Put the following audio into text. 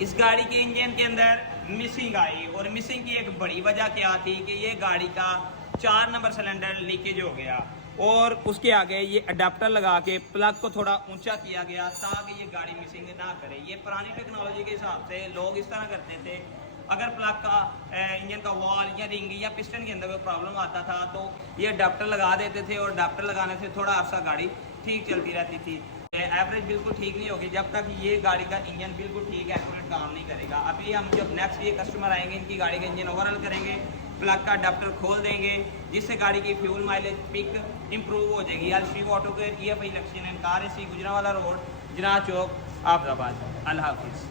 इस गाड़ी के इंजन के अंदर मिसिंग आई, और मिसिंग की एक बड़ी वजह क्या थी कि ये गाड़ी का 4 नंबर सिलेंडर लीकेज हो गया, और उसके आगे ये अडेप्टर लगा के प्लग को थोड़ा ऊंचा किया गया ताकि ये गाड़ी मिसिंग ना करे। ये पुरानी टेक्नोलॉजी के हिसाब से लोग इस तरह करते थे, अगर प्लग का इंजन का वॉल या रिंग या पिस्टन के अंदर कोई प्रॉब्लम आता था तो ये अडेप्टर लगा देते थे, और अडेप्टर लगाने से थोड़ा अर्सा गाड़ी ठीक चलती रहती थी। एवरेज बिल्कुल ठीक नहीं होगी जब तक ये गाड़ी का इंजन बिल्कुल ठीक एक्यूरेट काम नहीं करेगा। अभी हम जब नेक्स्ट ये कस्टमर आएंगे, इनकी गाड़ी का इंजन ओवरऑल करेंगे, प्लग का अडेप्टर खोल देंगे, जिससे गाड़ी की फ्यूल माइलेज पिक इंप्रूव हो जाएगी। अलशीव ऑटो के EF इलेक्शन कार गुजरावाला रोड, जिना चौक, आफताबाद। अल्लाह हाफिज़।